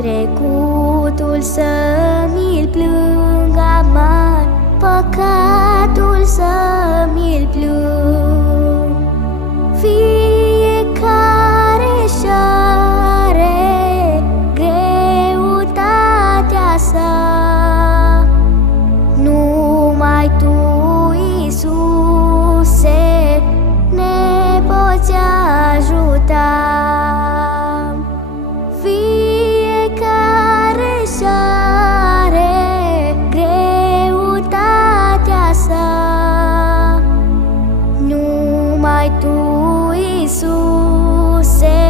Trecutul să mi-l plâng amar, păcatul să mi-l plâng. Fiecare și are greutatea sa, numai Tu, Iisuse, ne poți ajuta. Fiecare și are greutatea sa, numai Tu, Iisuse,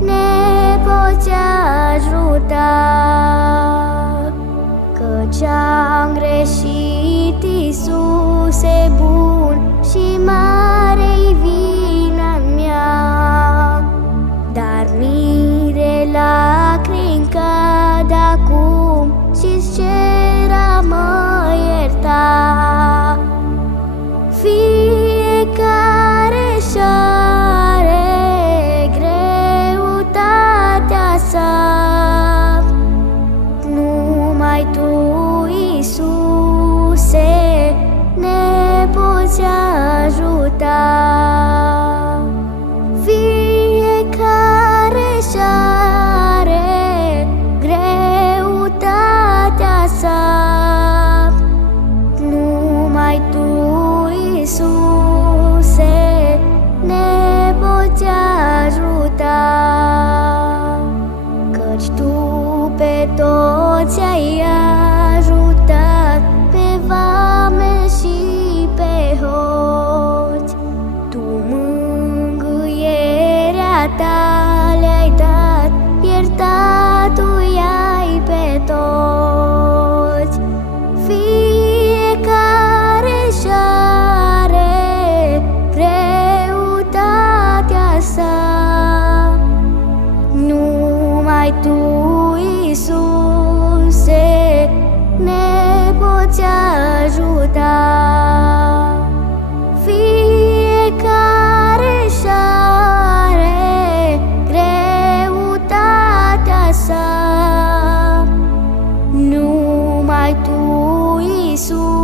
ne poți ajuta. Căci am greșit, Iisuse bun, și mare-i vina mea, dar mii de lacrimi cad acum și-ți cer a mă ierta. Fiecare și are greutatea sa, numai Tu, Iisuse, ne poți ajuta. Fiecare și are greutatea sa, numai Tu, Iisuse, ne poți ajuta. Căci Tu pe toți ai ajutat, pe vame și pe hoți. Tu mângâierea Ta le-ai dat, iertat-ui ai pe toți. Fiecare și are greutatea sa, numai Tu, Iisuse, ne poți ajuta. Fiecare și are greutatea sa, numai Tu, Iisuse,